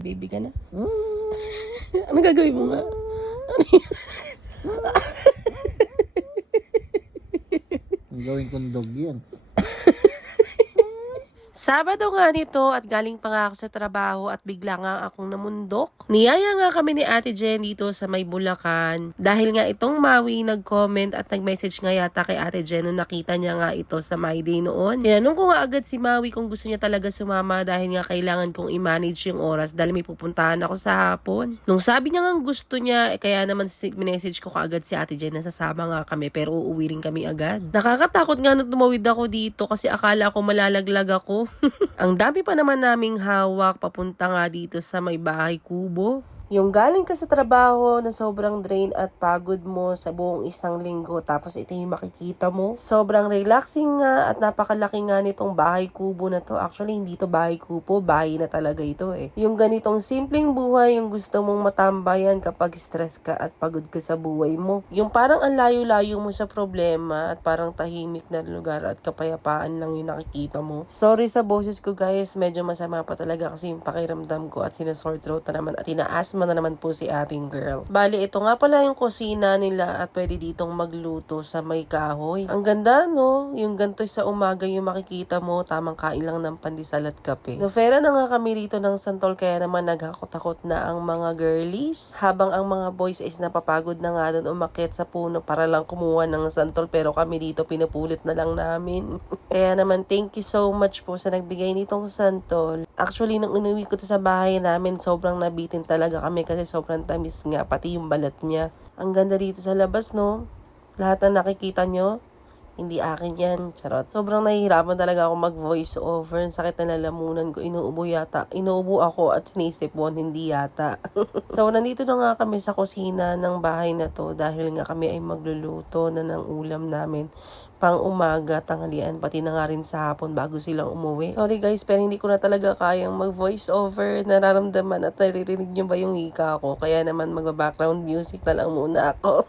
Baby ka na? Ano gagawin mo nga? Ang gawin kong dog yan. Sabado nga nito at galing pa nga ako sa trabaho at bigla nga akong namundok. Niyaya nga kami ni Ate Jen dito sa may Bulacan dahil nga itong Maui nag-comment at nag-message nga yata kay Ate Jen nung nakita niya nga ito sa My Day noon. Tinanong ko nga agad si Maui kung gusto niya talaga sumama dahil nga kailangan kong i-manage yung oras dahil may pupuntahan ako sa hapon. Nung sabi niya nga gusto niya, kaya naman message ko kaagad si Ate Jen na sasama nga kami pero uuwi rin kami agad. Nakakatakot nga nung tumawid ako dito kasi akala ko malalaglag ako. Ang dami pa naman naming hawak papunta nga dito sa may bahay kubo. Yung galing ka sa trabaho na sobrang drain at pagod mo sa buong isang linggo tapos ito yung makikita mo. Sobrang relaxing nga at napakalaki nga nitong bahay kubo na to. Actually, hindi to bahay kubo, bahay na talaga ito eh. Yung ganitong simpleng buhay yung gusto mong matambayan kapag stress ka at pagod ka sa buhay mo. Yung parang ang layo-layo mo sa problema at parang tahimik na lugar at kapayapaan lang yung nakikita mo. Sorry sa boses ko guys, medyo masama pa talaga kasi yung pakiramdam ko at sinusore throat na naman at tinaas na naman po si ating girl. Bali, ito nga pala yung kusina nila at pwede ditong magluto sa may kahoy. Ang ganda, no? Yung ganito sa umaga yung makikita mo, tamang kain lang ng pandesal at kape. Nofera na nga kami rito ng santol kaya naman naghakot-hakot na ang mga girlies. Habang ang mga boys is napapagod na nga doon umakyat sa puno para lang kumuha ng santol pero kami dito pinupulit na lang namin. Kaya naman, thank you so much po sa nagbigay nitong santol. Actually, nung inuwi ko to sa bahay namin, sobrang nabitin talaga kami kasi sobrang tamis nga, pati yung balat niya. Ang ganda dito sa labas, no? Lahat na nakikita nyo, hindi akin yan. Charot. Sobrang nahihirapan talaga ako mag-voice over. Ang sakit na lalamunan ko. Inuubo ako at sinisipon, hindi yata. So, nandito na nga kami sa kusina ng bahay na to dahil nga kami ay magluluto na ng ulam namin pang umaga, tanghalian, pati na nga rin sa hapon bago silang umuwi. Sorry guys, pero hindi ko na talaga kayang mag-voice over. Nararamdaman at naririnig nyo ba yung hika ko? Kaya naman mag-background music na lang muna ako.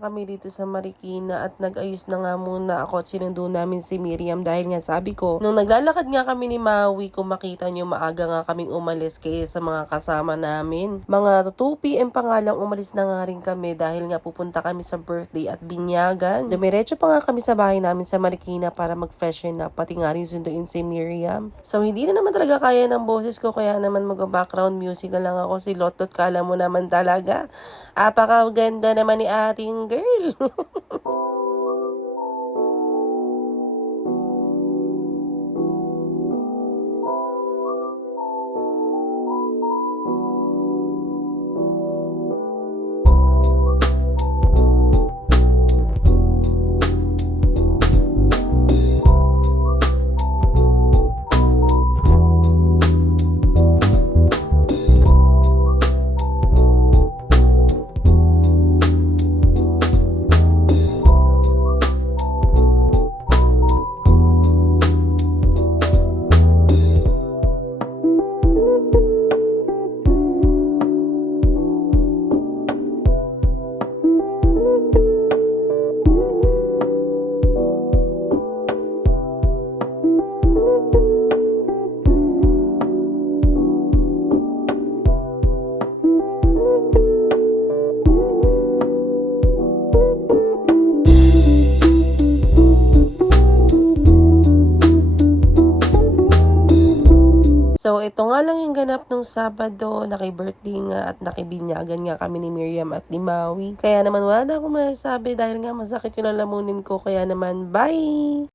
nga kami dito sa Marikina at nag-ayos na nga muna ako at sinundo namin si Miriam dahil nga sabi ko, nung naglalakad nga kami ni Maui, kung makita nyo maaga nga kaming umalis kaya sa mga kasama namin. Mga 2 PM pa nga lang umalis na nga rin kami dahil nga pupunta kami sa birthday at binyagan. Dumiretso pa nga kami sa bahay namin sa Marikina para mag-freshen up pati nga rin sunduin si Miriam. So hindi na naman talaga kaya ng boses ko kaya naman mag-background music na lang ako. Si Lotot, kala mo naman talaga. Apakaganda naman ni ating girl. So, ito nga lang yung ganap nung Sabado. Naki-birthday nga at nakibinyagan nga kami ni Miriam at ni Maui. Kaya naman wala na akong masasabi dahil nga masakit yung lalamunin ko. Kaya naman, bye!